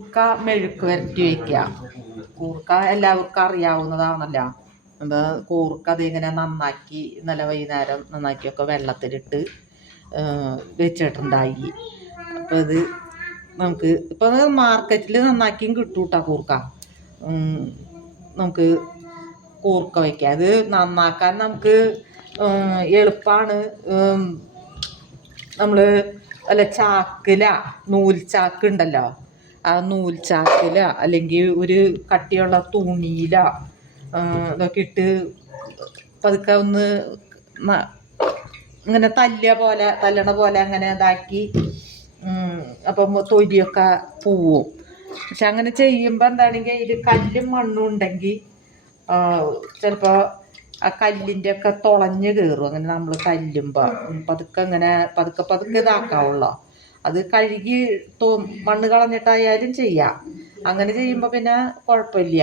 കൂർക്ക മെഴുക്ക് വരട്ടി വയ്ക്കുക. കൂർക്ക എല്ലാവർക്കും അറിയാവുന്നതാണല്ലോ. എന്താ കൂർക്ക അതിങ്ങനെ നന്നാക്കി ഇന്നലെ വൈകുന്നേരം നന്നാക്കിയൊക്കെ വെള്ളത്തിലിട്ട് വെച്ചിട്ടുണ്ടായി. അപ്പോൾ ഇത് നമുക്ക് ഇപ്പോൾ മാർക്കറ്റിൽ നന്നാക്കിയും കിട്ടും കേട്ടോ കൂർക്ക. നമുക്ക് കൂർക്ക വയ്ക്കാം. അത് നന്നാക്കാൻ നമുക്ക് എളുപ്പമാണ്. നമ്മൾ അല്ല ചാക്കില നൂൽ ചാക്ക് ഉണ്ടല്ലോ, ആ നൂൽ ചാക്കില അല്ലെങ്കിൽ ഒരു കട്ടിയുള്ള തുണിയില ഇതൊക്കെ ഇട്ട് പതുക്കെ ഒന്ന് ഇങ്ങനെ തല്ലണ പോലെ അങ്ങനെ ഇതാക്കി അപ്പം തൊലിയൊക്കെ പോവും. പക്ഷെ അങ്ങനെ ചെയ്യുമ്പോൾ എന്താണെങ്കിൽ ഇതിൽ കല്ലും മണ്ണും ഉണ്ടെങ്കിൽ ചിലപ്പോൾ ആ കല്ലിൻ്റെ ഒക്കെ തുളഞ്ഞ് കയറും. അങ്ങനെ നമ്മൾ തല്ലുമ്പോൾ പതുക്കെ അങ്ങനെ പതുക്കെ ഇതാക്കാവുള്ളൂ. അത് കഴുകി മണ്ണ് കളഞ്ഞിട്ടായാലും ചെയ്യാം. അങ്ങനെ ചെയ്യുമ്പോൾ പിന്നെ കുഴപ്പമില്ല.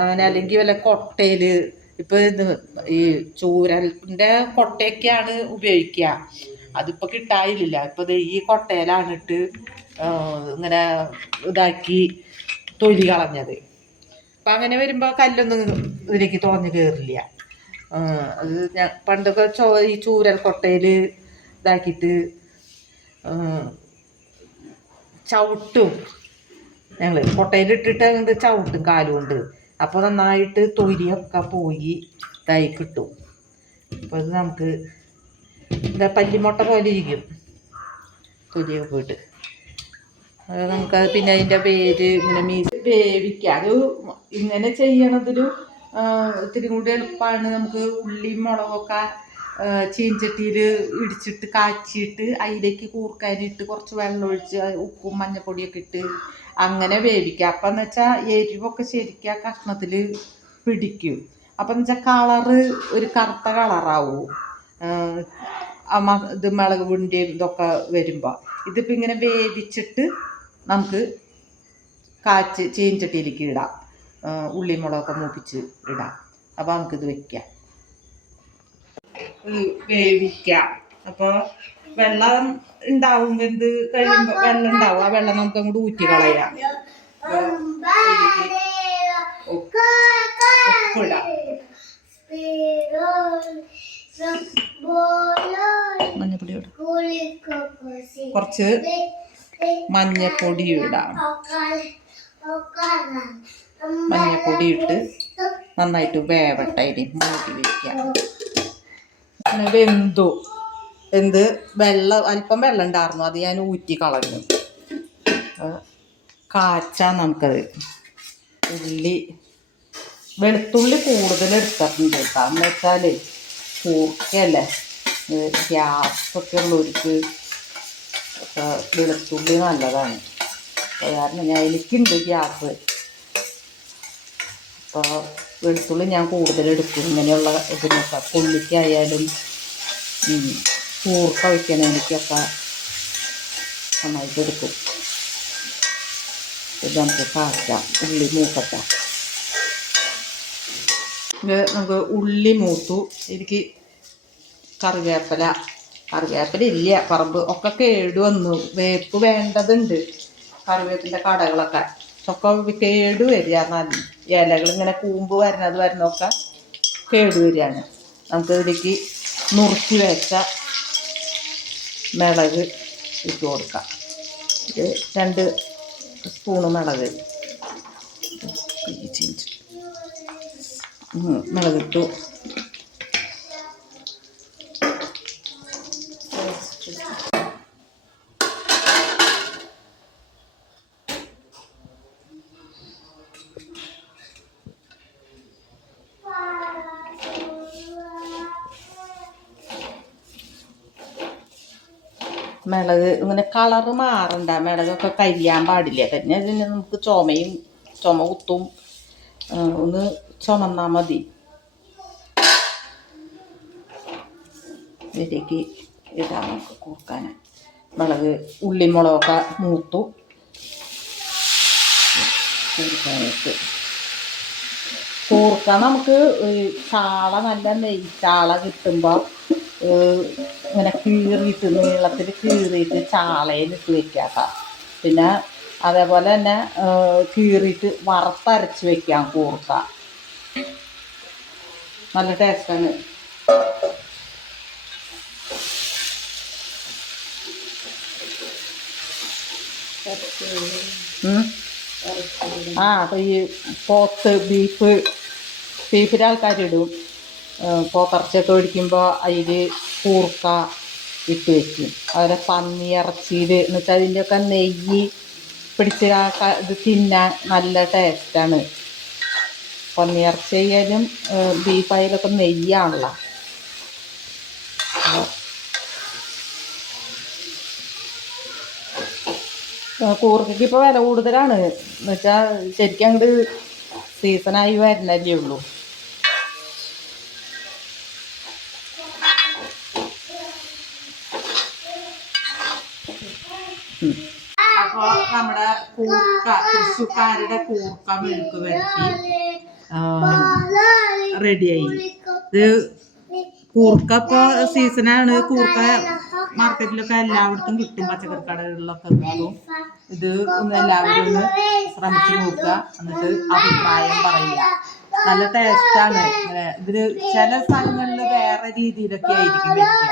അങ്ങനെ അല്ലെങ്കിൽ വല്ല കൊട്ടയിൽ ഇപ്പോൾ ഈ ചൂരലിൻ്റെ കൊട്ടയൊക്കെയാണ് ഉപയോഗിക്കുക. അതിപ്പോൾ കിട്ടാനില്ല. ഇപ്പോൾ ഈ കൊട്ടയിലാണ് ഇട്ട് ഇങ്ങനെ ഇതാക്കി തൊലി കളഞ്ഞത്. അപ്പം അങ്ങനെ വരുമ്പോൾ കല്ലൊന്നും ഇതിലേക്ക് തുറഞ്ഞ് കയറില്ല. അത് പണ്ടൊക്കെ ഈ ചൂരൽ കൊട്ടയിൽ ഇതാക്കിയിട്ട് ചവിട്ടും. ഞങ്ങൾ കൊട്ടയിലിട്ടിട്ട് അങ്ങോട്ട് ചവിട്ടും കാലുകൊണ്ട്. അപ്പോൾ നന്നായിട്ട് തൊലിയൊക്കെ പോയി ഇതായി കിട്ടും. അപ്പോൾ അത് നമുക്ക് എന്താ പല്ലിമുട്ട പോലെ ഇരിക്കും തൊലിയൊക്കെ പോയിട്ട്. അത് നമുക്ക് പിന്നെ അതിൻ്റെ വേര് ഇങ്ങനെ വേവിക്കുക. അത് ഇങ്ങനെ ചെയ്യണതിൽ ഇത്തിരി കൂടി എളുപ്പമാണ്. നമുക്ക് ഉള്ളിയും മുളകൊക്കെ ചീൻചട്ടിയിൽ ഇടിച്ചിട്ട് കാച്ചിയിട്ട് അതിലേക്ക് കൂർക്കാനിട്ട് കുറച്ച് വെള്ളം ഒഴിച്ച് ഉപ്പും മഞ്ഞൾപ്പൊടിയൊക്കെ ഇട്ട് അങ്ങനെ വേവിക്കുക. അപ്പം എന്ന് വെച്ചാൽ എരിവൊക്കെ ശരിക്കും ആ കഷ്ണത്തിൽ പിടിക്കും. അപ്പം എന്ന് വെച്ചാൽ കളറ് ഒരു കറുത്ത കളറാവും. ഇത് മുളക് പൊടിയും ഇതൊക്കെ വരുമ്പോൾ ഇതിപ്പോൾ ഇങ്ങനെ വേവിച്ചിട്ട് നമുക്ക് ചീൻചട്ടിയിലേക്ക് ഇടാം. ഉള്ളി മുളകൊക്കെ മൂപ്പിച്ച് ഇടാം. അപ്പോൾ നമുക്കിത് വയ്ക്കാം, വേവിക്കാം. അപ്പോൾ വെള്ളം ഉണ്ടാവും. വെന്ത് കഴിയുമ്പോൾ വെള്ളം ഉണ്ടാവും. ആ വെള്ളം നമുക്ക് അങ്ങോട്ട് ഊറ്റി കളയാം. ഉപ്പിടാം, മഞ്ഞപ്പൊടി ഇടാം, കുറച്ച് മഞ്ഞപ്പൊടി ഇടാം. മഞ്ഞപ്പൊടി ഇട്ട് നന്നായിട്ട് വേവട്ടെ. ഇനി മൂടി വയ്ക്കാം. വെന്ത് അല്പം വെള്ളം ഉണ്ടായിരുന്നു. അത് ഞാൻ ഊറ്റി കളഞ്ഞു. കാച്ചാൻ നമുക്കത് വെളുത്തുള്ളി കൂടുതൽ എടുത്തിട്ടുണ്ട് കേട്ടോ. എന്ന് വെച്ചാൽ കൂർക്കയല്ലേ, ഗ്യാസൊക്കെ ഉള്ളവർക്ക് വെളുത്തുള്ളി നല്ലതാണ്. കാരണം എനിക്കുണ്ട് ഗ്യാസ്. അപ്പോൾ വെളുത്തുള്ളി ഞാൻ കൂടുതലെടുക്കും ഇങ്ങനെയുള്ള ഇതിനൊക്കെ. പുള്ളിക്കായാലും കൂർക്ക വയ്ക്കണേക്കൊക്കെ നന്നായിട്ട് എടുക്കും. ഇത് നമുക്ക് കാച്ചാം. ഉള്ളി മൂക്കട്ടെ. ഇത് നമുക്ക് ഉള്ളി മൂത്തു. എനിക്ക് കറിവേപ്പില ഇല്ല, പറമ്പ് ഒക്കെ കേടുവന്നു. വേപ്പ് വേണ്ടതുണ്ട്. കറിവേപ്പിൻ്റെ കടകളൊക്കെ ഒക്കെ കേട് വരിക. ഇലകൾ ഇങ്ങനെ കൂമ്പ് വരുന്നതൊക്കെ കേടുവരികയാണ്. നമുക്ക് ഇതിലേക്ക് നുറുക്കി വെച്ച മിളക് ഇട്ട് കൊടുക്കാം. ഇത് 2 സ്പൂണ് മിളകിട്ടു. മിളക് ഇങ്ങനെ കളറ് മാറണ്ട. മിളകൊക്കെ കരിയാൻ പാടില്ല. പിന്നെ അതിന് നമുക്ക് ചുമ കുത്തും. ഒന്ന് ചുമന്നാൽ മതി. ഇതിലേക്ക് ഇടാം നമുക്ക് കൂർക്കാൻ. ഉള്ളി മുളകൊക്കെ മൂത്തു. കൂർക്കാനായിട്ട് കൂർക്ക നമുക്ക് ചാള നല്ല നെയ്ച്ചാള കിട്ടുമ്പോൾ ഇങ്ങനെ കീറിയിട്ട് നീളത്തിൽ കീറിയിട്ട് ചാളയിലിട്ട് വെക്കാം. പിന്നെ അതേപോലെ തന്നെ കീറിയിട്ട് വറുത്തരച്ച് വെക്കാം കൂർക്ക. നല്ല ടേസ്റ്റാണ്. അപ്പോൾ ഈ പോത്ത് ബീഫിൽ ആൾക്കാരിടും. പോത്തിറച്ചിയൊക്കെ മേടിക്കുമ്പോൾ അതിൽ കൂർക്ക ഇട്ട് വയ്ക്കും. അതുപോലെ പന്നി ഇറച്ചിയിൽ എന്ന് വെച്ചാൽ അതിൻ്റെയൊക്കെ നെയ്യ് പിടിച്ച് ഇത് തിന്നാൻ നല്ല ടേസ്റ്റാണ്. പന്നി ഇറച്ചി ആയാലും ബീഫായാലൊക്കെ നെയ്യാണല്ലോ. കൂർക്കയ്ക്ക് ഇപ്പോൾ വില കൂടുതലാണ്. എന്ന് വെച്ചാൽ ശരിക്കും അങ്ങോട്ട് സീസണായി വരുന്നല്ലേ ഉള്ളൂ. അപ്പോൾ നമ്മുടെ കൂർക്ക, തൃശ്ശൂക്കാരുടെ കൂർക്ക മെഴുക്ക് വരട്ടി റെഡിയായി. ഇത് കൂർക്ക ഇപ്പോൾ സീസണാണ്. കൂർക്ക മാർക്കറ്റിലൊക്കെ എല്ലായിടത്തും കിട്ടും, പച്ചക്കറി കടകളിലൊക്കെ കിട്ടും. ഇത് ഒന്ന് എല്ലാവരും ഒന്ന് ശ്രമിച്ചു നോക്കുക, എന്നിട്ട് അഭിപ്രായം പറയുക. നല്ല ടേസ്റ്റാണ്. ഇതിന് ചില സ്ഥലങ്ങളിൽ വേറെ രീതിയിലൊക്കെ ആയിരിക്കും വെക്കുക.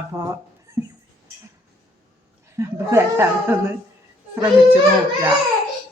അപ്പോൾ എല്ലാവരും ഒന്ന് ശ്രമിച്ചു നോക്കുക.